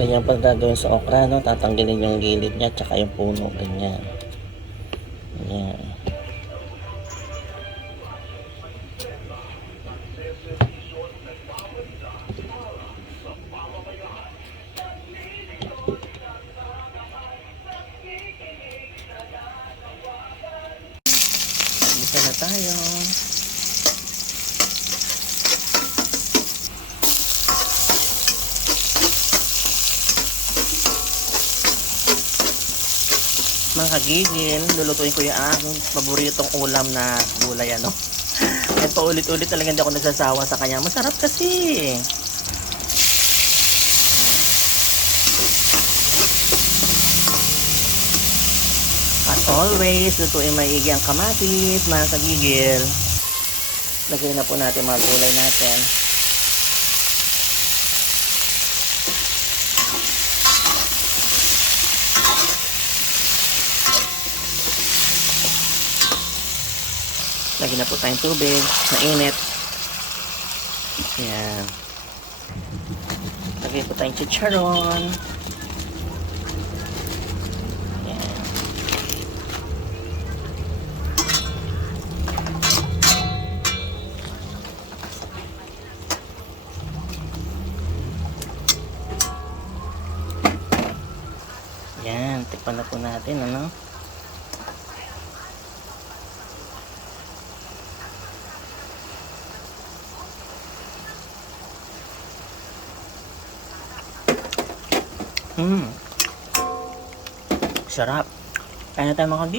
Ganyan pa gagawin sa okra, no? Tatanggalin yung gilid niya, tsaka yung puno, ganyan. Na tayo. Mga kagigil, lulutuin ko yung aking paboritong ulam na gulay, ano? Yan paulit-ulit talaga hindi ako nagsasawa sa kanya. Masarap kasi. As always, lutuin maigi ang kamatis, mga kagigil. Lagay na po natin mga gulay natin. Lagyan na po tayong tubig, mainit. Ayan. Lagay po tayong chicharon. Ayan. Yan, tikpan na po natin, ano? Hmm. Sarap. Kaya na tayo mga.